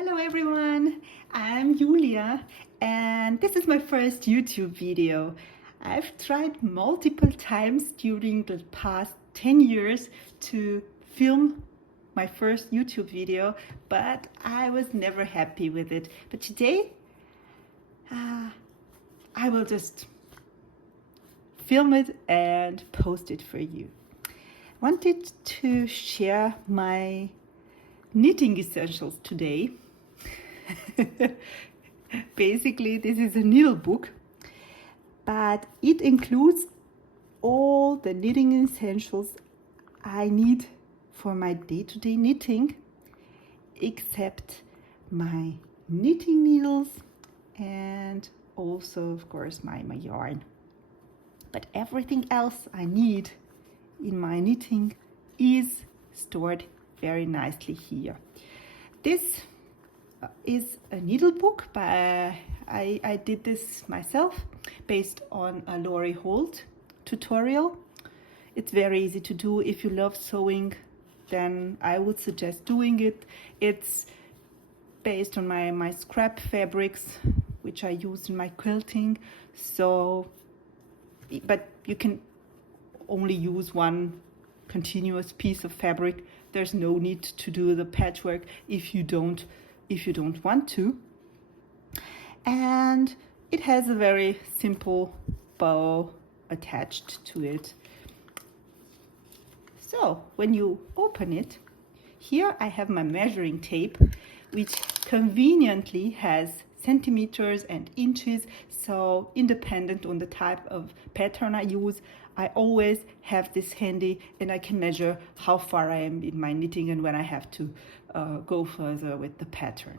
Hello everyone, I'm Julia and this is my first YouTube video. I've tried multiple times during the past 10 years to film my first YouTube video, but I was never happy with it. But today I will just film it and post it for you. I wanted to share my knitting essentials today. Basically, this is a needle book, but it includes all the knitting essentials I need for my day-to-day knitting, except my knitting needles and also, of course, my yarn. But everything else I need in my knitting is stored very nicely here. This is a needle book, but I did this myself based on a Lori Holt tutorial. It's very easy to do. If you love sewing, then I would suggest doing it. It's based on my scrap fabrics, which I use in my quilting. So, but you can only use one continuous piece of fabric. There's no need to do the patchwork if you don't want to. And it has a very simple bow attached to it. So when you open it, here I have my measuring tape, which conveniently has centimeters and inches, so independent on the type of pattern I use, I always have this handy and I can measure how far I am in my knitting and when I have to go further with the pattern.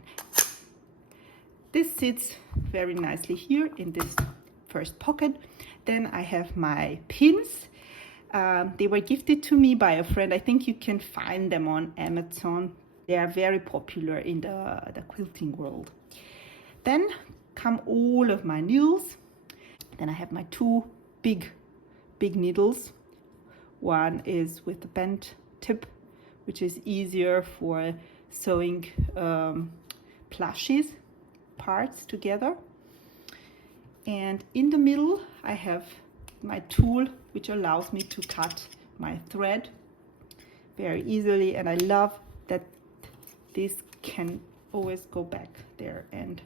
This sits very nicely here in this first pocket. Then I have my pins. They were gifted to me by a friend. I think you can find them on Amazon. They are very popular in the quilting world. Then come all of my needles. Then I have my two big needles. One is with the bent tip, which is easier for sewing plushies parts together. And in the middle I have my tool, which allows me to cut my thread very easily, and I love that this can always go back there and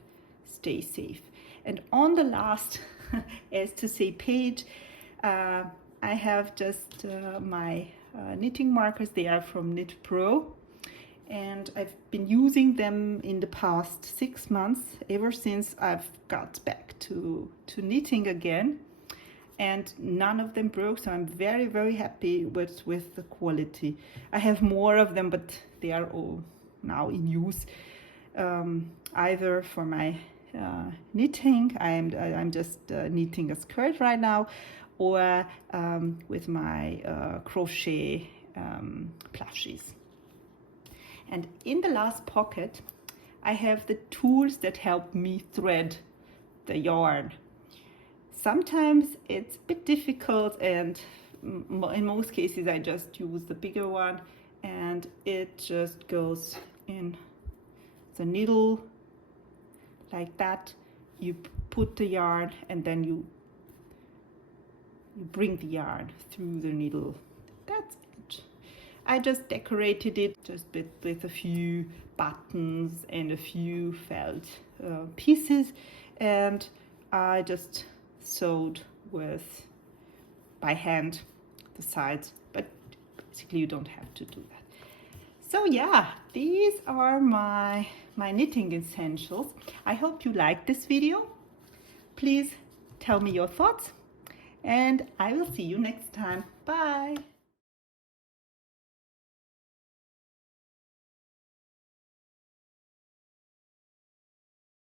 stay safe. And on the last, as to say, page, I have just my knitting markers. They are from Knit Pro, and I've been using them in the past 6 months, ever since I've got back to knitting again, and none of them broke, so I'm very happy with the quality. I have more of them, but they are all now in use, either for my knitting. I'm just knitting a skirt right now, or with my crochet plushies. And in the last pocket I have the tools that help me thread the yarn. Sometimes it's a bit difficult, and in most cases I just use the bigger one, and it just goes in the needle like that. You put the yarn and then you bring the yarn through the needle. That's it. I just decorated it just with a few buttons and a few felt pieces, and I just sewed by hand the sides, but basically you don't have to do that. So yeah, these are my knitting essentials. I hope you liked this video. Please tell me your thoughts, and I will see you next time. Bye.